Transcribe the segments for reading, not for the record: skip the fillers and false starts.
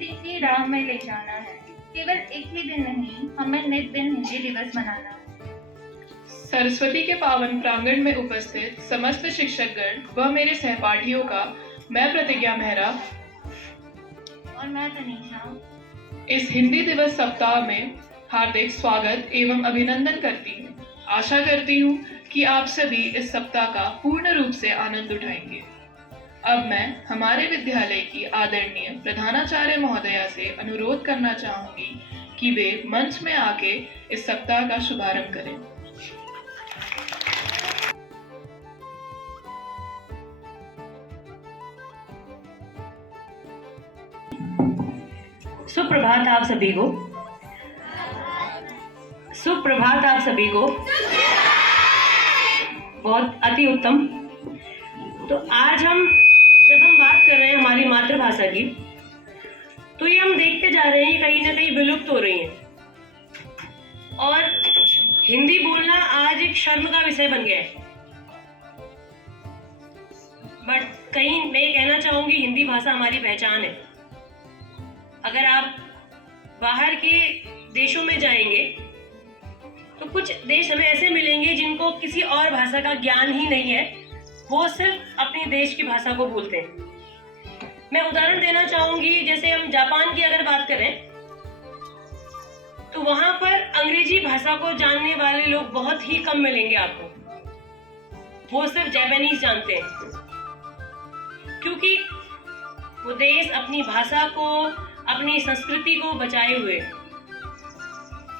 उन्हें सीधी राह में ले जाना है। केवल एक ही दिन नहीं, हमें नित दिन हिंदी दिवस मनाना है। सरस्वती के पावन प्रांगण में उपस्थित समस्त शिक्षकगण व मेरे सहपाठियों का मैं प्रतिज्ञा मेहरा और मैं तनीषा इस हिंदी दिवस सप्ताह में हार्दिक स्वागत एवं अभिनंदन करती हूँ। आशा करती हूँ कि आप सभी इस सप्ताह का पूर्ण रूप से आनंद उठाएंगे। अब मैं हमारे विद्यालय की आदरणीय प्रधानाचार्य महोदया से अनुरोध करना चाहूंगी कि वे मंच में आके इस सप्ताह का शुभारंभ करें। सुप्रभात आप सभी को। सुप्रभात आप सभी को। बहुत अति उत्तम। तो आज जब हम बात कर रहे हैं हमारी मातृभाषा की, तो ये हम देखते जा रहे हैं कहीं ना कहीं विलुप्त हो रही है और हिंदी बोलना आज एक शर्म का विषय बन गया है। बट कहीं मैं कहना चाहूंगी हिंदी भाषा हमारी पहचान है। अगर आप बाहर के देशों में जाएंगे तो कुछ देश हमें ऐसे मिलेंगे जिनको किसी और भाषा का ज्ञान ही नहीं है, वो सिर्फ अपने देश की भाषा को बोलते हैं। मैं उदाहरण देना चाहूंगी, जैसे हम जापान की अगर बात करें तो वहां पर अंग्रेजी भाषा को जानने वाले लोग बहुत ही कम मिलेंगे आपको। वो सिर्फ जापानीज जानते हैं, क्योंकि वो देश अपनी भाषा को, अपनी संस्कृति को बचाए हुए।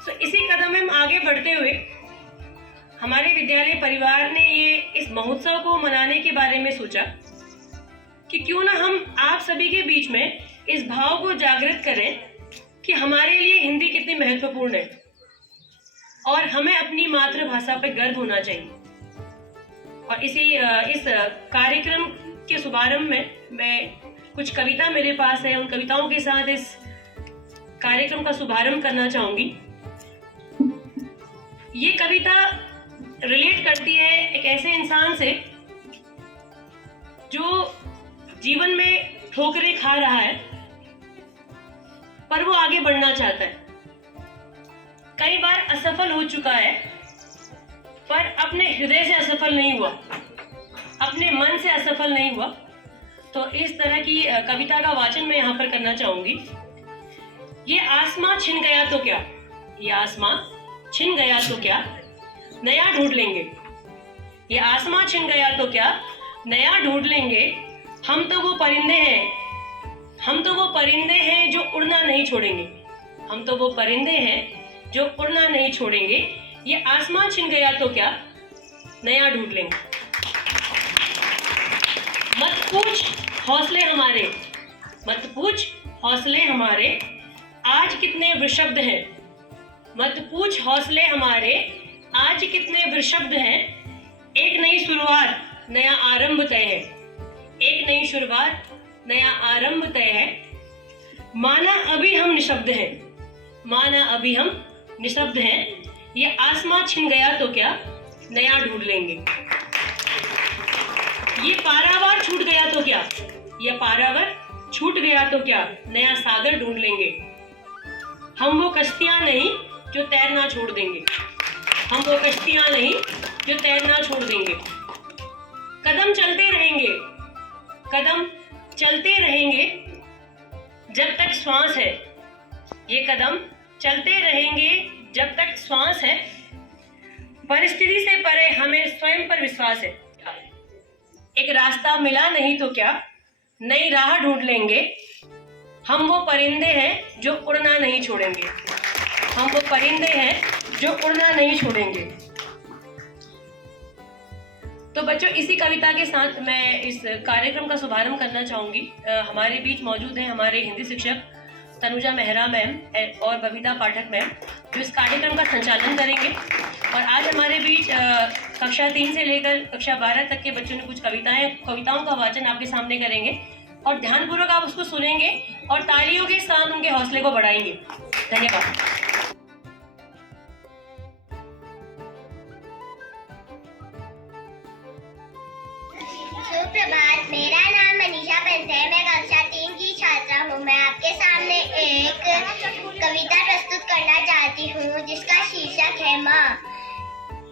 तो इसी कदम में हम आगे बढ़ते हुए हमारे विद्यालय परिवार ने ये इस महोत्सव को मनाने के बारे में सोचा कि क्यों ना हम आप सभी के बीच में इस भाव को जागृत करें कि हमारे लिए हिंदी कितनी महत्वपूर्ण है और हमें अपनी मातृभाषा पर गर्व होना चाहिए। और इस कार्यक्रम के शुभारंभ में मैं कुछ कविता मेरे पास है, उन कविताओं के साथ इस कार्यक्रम का शुभारंभ करना चाहूंगी। ये कविता रिलेट करती है एक ऐसे इंसान से जो जीवन में ठोकरें खा रहा है पर वो आगे बढ़ना चाहता है। कई बार असफल हो चुका है पर अपने हृदय से असफल नहीं हुआ, अपने मन से असफल नहीं हुआ। तो इस तरह की कविता का वाचन मैं यहाँ पर करना चाहूंगी। ये आसमां छिन गया तो क्या, ये आसमां छिन गया तो क्या, नया ढूंढ लेंगे। ये आसमां छिन गया तो क्या, नया ढूंढ लेंगे। हम तो वो परिंदे हैं, हम तो वो परिंदे हैं जो उड़ना नहीं छोड़ेंगे। हम तो वो परिंदे हैं जो उड़ना नहीं छोड़ेंगे। ये आसमां छिन गया तो क्या, नया ढूंढ लेंगे। मत पूछ हौसले हमारे, मत पूछ हौसले हमारे, आज कितने वृषभ हैं। मत पूछ हौसले हमारे, आज कितने वृषभ हैं। एक नई शुरुआत, नया आरंभ तय है। एक नई शुरुआत, नया आरंभ तय है। माना अभी हम निशब्द हैं, माना अभी हम निशब्द हैं। ये आसमां छिन गया तो क्या, नया ढूंढ लेंगे। ये पारावार छूट गया तो क्या, ये पारावार छूट गया तो क्या, नया सागर ढूंढ लेंगे। हम वो कश्तियां नहीं जो तैरना छोड़ देंगे, हम वो कश्तियां नहीं जो तैरना छोड़ देंगे। कदम चलते रहेंगे, कदम चलते रहेंगे जब तक श्वास है। ये कदम चलते रहेंगे जब तक श्वास है। परिस्थिति से परे हमें स्वयं पर विश्वास है। एक रास्ता मिला नहीं तो क्या, नई राह ढूंढ लेंगे। हम वो परिंदे हैं जो उड़ना नहीं छोड़ेंगे, हम वो परिंदे हैं जो उड़ना नहीं छोड़ेंगे। तो बच्चों, इसी कविता के साथ मैं इस कार्यक्रम का शुभारंभ करना चाहूंगी। हमारे बीच मौजूद हैं हमारे हिंदी शिक्षक तनुजा मेहरा मैम और बबीता पाठक मैम, जो इस कार्यक्रम का संचालन करेंगे। और आज हमारे बीच कक्षा 3 से लेकर कक्षा 12 तक के बच्चों ने कुछ कविताओं का वाचन आपके सामने करेंगे और ध्यानपूर्वक आप उसको सुनेंगे और तालियों के साथ उनके हौसले को बढ़ाएंगे। धन्यवाद। सुप्रभात, मेरा नाम मनीषा पंत है। मैं कक्षा 3 की छात्रा हूँ। मैं आपके सामने कविता प्रस्तुत करना चाहती हूँ जिसका शीर्षक है माँ।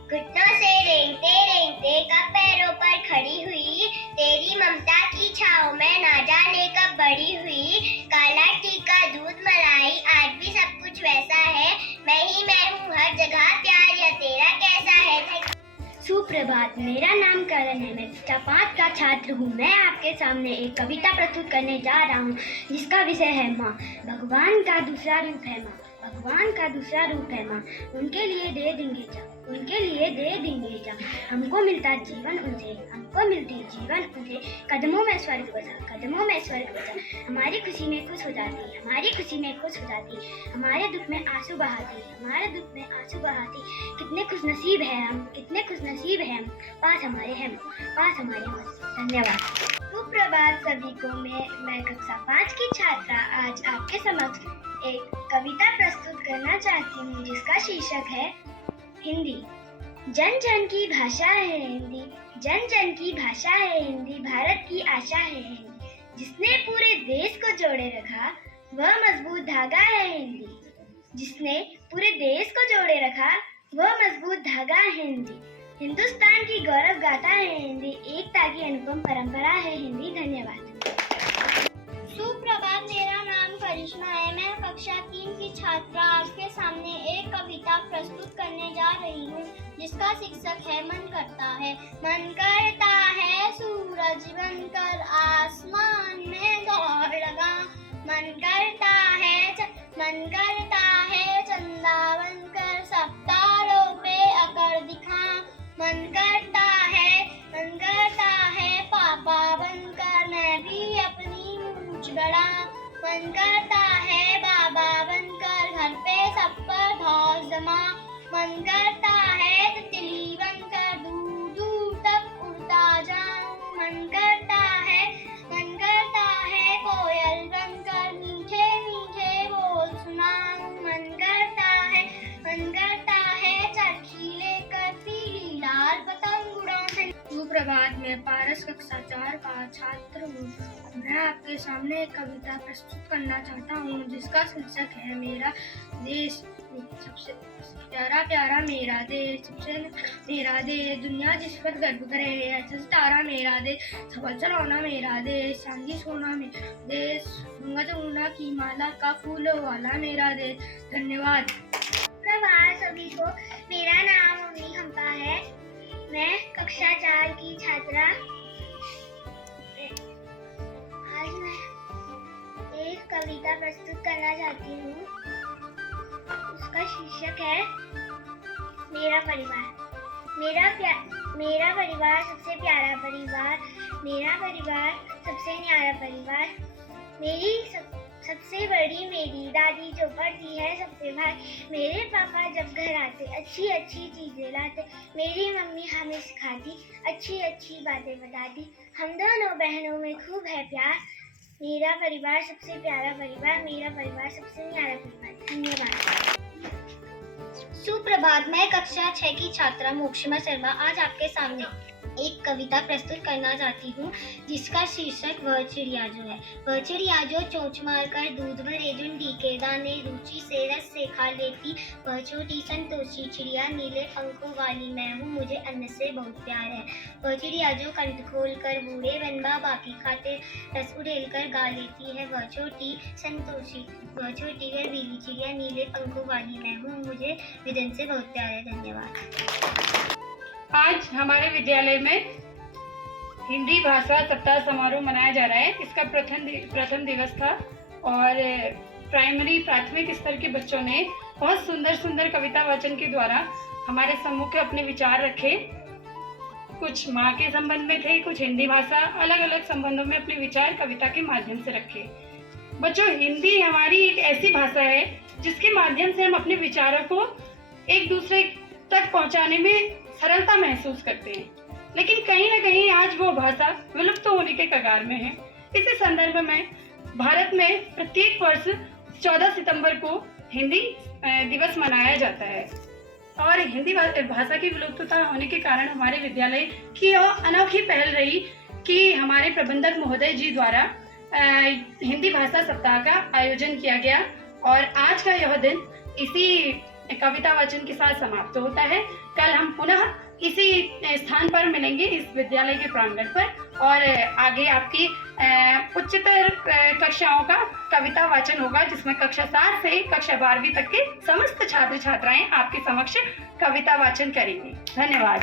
घुटनों से रेंगते रेंगते कब पैरों पर खड़ी हुई, तेरी ममता की छाँव में ना जाने कब बड़ी हुई। काला टीका दूध मलाई आज भी सब कुछ वैसा है, मैं ही मैं हूँ हर जगह, प्यार या तेरा कैसा है। सुप्रभात, मेरा नाम करण है। मैं कक्षा 5 का छात्र हूँ। मैं आपके सामने एक कविता प्रस्तुत करने जा रहा हूँ जिसका विषय है माँ। भगवान का दूसरा रूप है माँ, भगवान का दूसरा रूप है माँ। उनके लिए दे देंगे जा, उनके लिए दे देंगे जा। हमको मिलता जीवन उनसे, हमको मिलती जीवन उनसे। कदमों में स्वर्ग बसा, कदमों में स्वर्ग बसा। हमारी खुशी में खुश हो जाती, हमारी खुशी में खुश हो जाती। हमारे दुख में आंसू बहाती, हमारे दुख में आंसू बहाती। कितने खुश नसीब है हम, कितने खुश नसीब है हम, पास हमारे हैं, पास हमारे हैं। धन्यवाद। सुप्रभात सभी को। मैं कक्षा 5 की छात्रा आज आपके समक्ष एक कविता प्रस्तुत करना चाहती हूँ जिसका शीर्षक है हिंदी। जन जन की भाषा है हिंदी, जन जन की भाषा है हिंदी, भारत की आशा है हिंदी। जिसने पूरे देश को जोड़े रखा वह मजबूत धागा है हिंदी, जिसने पूरे देश को जोड़े रखा वह मजबूत धागा है हिंदी। हिंदुस्तान की गौरव गाथा है हिंदी, एकता की अनुपम परंपरा है हिंदी। धन्यवाद। सुप्रभात, मेरा नाम करिश्मा है। मैं कक्षा 3 की छात्रा आपके सामने एक कविता प्रस्तुत करने जा रही हूँ जिसका शीर्षक है मन करता है। मन करता है सूरज बनकर आसमान में दौड़ लगा, मन करता है चंदा बनकर सब तारों पे अकड़ दिखा। मन करता है पापा बनकर मैं भी अपनी मूंछ बढ़ा। मन करता है बाबा बनकर घर पे सब पर धौस जमा। मन करता है तितली बनकर दूर दूर तक उड़ता जाऊं। मन करता है कोयल बनकर मीठे मीठे बोल सुनाऊं। मन करता है चरखी लेकर पीली लाल पतंग उड़ाऊं। सुप्रभात, मैं पारस कक्षा 4 का छात्र हूँ। मैं आपके सामने एक कविता प्रस्तुत करना चाहता हूँ जिसका शीर्षक है मेरा देश। सबसे प्यारा प्यारा मेरा देश, सबसे मेरा देश, दुनिया जिस पर गर्व करे। ऐसा सितारा मेरा देश, सफल चलाना मेरा देश, चांदी सोना मेरा देश, गंगा जमुना की माला का फूल वाला मेरा देश। धन्यवाद। प्रभात सभी को। मेरा नाम अवनी हम्पा है। मैं कक्षा 4 की छात्रा। आज मैं एक कविता प्रस्तुत करना चाहती हूँ। उसका शीर्षक है मेरा परिवार। मेरा परिवार सबसे प्यारा परिवार, मेरा परिवार सबसे न्यारा परिवार। मेरी सबसे बड़ी मेरी दादी जो पढ़ती है सबसे भाई। मेरे पापा जब घर आते अच्छी अच्छी चीजें लाते। मेरी मम्मी हमें सिखाती, अच्छी अच्छी बातें बताती। हम दोनों बहनों में खूब है प्यार। मेरा परिवार सबसे प्यारा परिवार, मेरा परिवार सबसे न्यारा परिवार। धन्यवाद। सुप्रभात, मैं कक्षा 6 की छात्रा मोक्षिमा शर्मा आज आपके सामने एक कविता प्रस्तुत करना चाहती हूँ जिसका शीर्षक वह चिड़िया जो है। वह चिड़िया जो चोंच मारकर दूध भरे झुंडी के दाने रुचि से रस से खा लेती। वह छोटी संतोषी चिड़िया नीले पंखों वाली मैं हूँ, मुझे अन्न से बहुत प्यार है। वह चिड़िया जो कंठ खोल कर बूढ़े बनबा बाकी खाते रस उड़ेल कर गा लेती है। वह छोटी संतोषी, वह छोटी गर्वीली चिड़िया नीले पंखों वाली मैं हूँ, मुझे विदन से बहुत प्यार है। धन्यवाद। आज हमारे विद्यालय में हिंदी भाषा सप्ताह समारोह मनाया जा रहा है। इसका प्रथम दिवस था और प्राथमिक स्तर के बच्चों ने बहुत सुंदर कविता वाचन के द्वारा हमारे सम्मुख अपने विचार रखे। कुछ माँ के संबंध में थे, कुछ हिंदी भाषा, अलग अलग संबंधों में अपने विचार कविता के माध्यम से रखे। बच्चों, हिंदी हमारी एक ऐसी भाषा है जिसके माध्यम से हम अपने विचारों को एक दूसरे तक पहुँचाने में सरलता महसूस करते हैं, लेकिन कहीं न कहीं आज वो भाषा विलुप्त होने के कगार में है। इसी संदर्भ में भारत में प्रत्येक वर्ष 14 सितंबर को हिंदी दिवस मनाया जाता है और हिंदी भाषा की विलुप्तता होने के कारण हमारे विद्यालय की अनोखी पहल रही कि हमारे प्रबंधक महोदय जी द्वारा हिंदी भाषा सप्ताह का आयोजन किया गया और आज का यह दिन इसी कविता वाचन के साथ समाप्त होता है। कल हम पुनः इसी स्थान पर मिलेंगे, इस विद्यालय के प्रांगण पर, और आगे आपकी उच्चतर कक्षाओं का कविता वाचन होगा, जिसमें कक्षा 7 से कक्षा 12वीं तक के समस्त छात्र छात्राएं आपके समक्ष कविता वाचन करेंगे। धन्यवाद।